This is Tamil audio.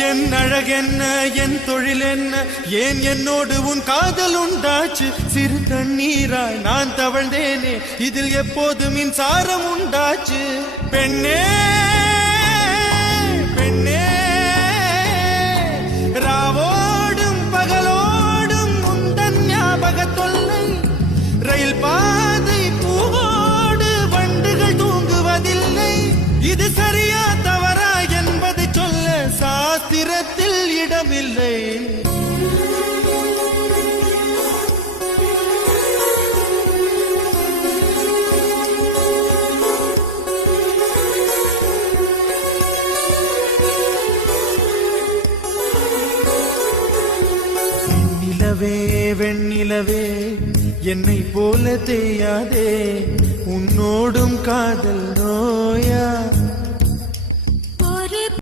என் அழகென்ன என் தொழில் என்ன ஏன் என்னோடு உன் காதல் உண்டாச்சு சிறு தண்ணீராய் நான் தவழ்ந்தேனே இதில் எப்போது மின்சாரம் உண்டாச்சு பெண்ணே பெண்ணே ராவோடும் பகலோடும் உந்தன் ஞாபக தொல்லை ரயில் பாதை பூவோடு வண்டுகள் தூங்குவதில்லை இது சரியா தவறா என்பது சொல்ல சாஸ்திரத்தில் இடமில்லை வெண்ணிலவே வெண்ணிலவே என்னை போல தேயாதே உன்னோடும் காதல் நோயா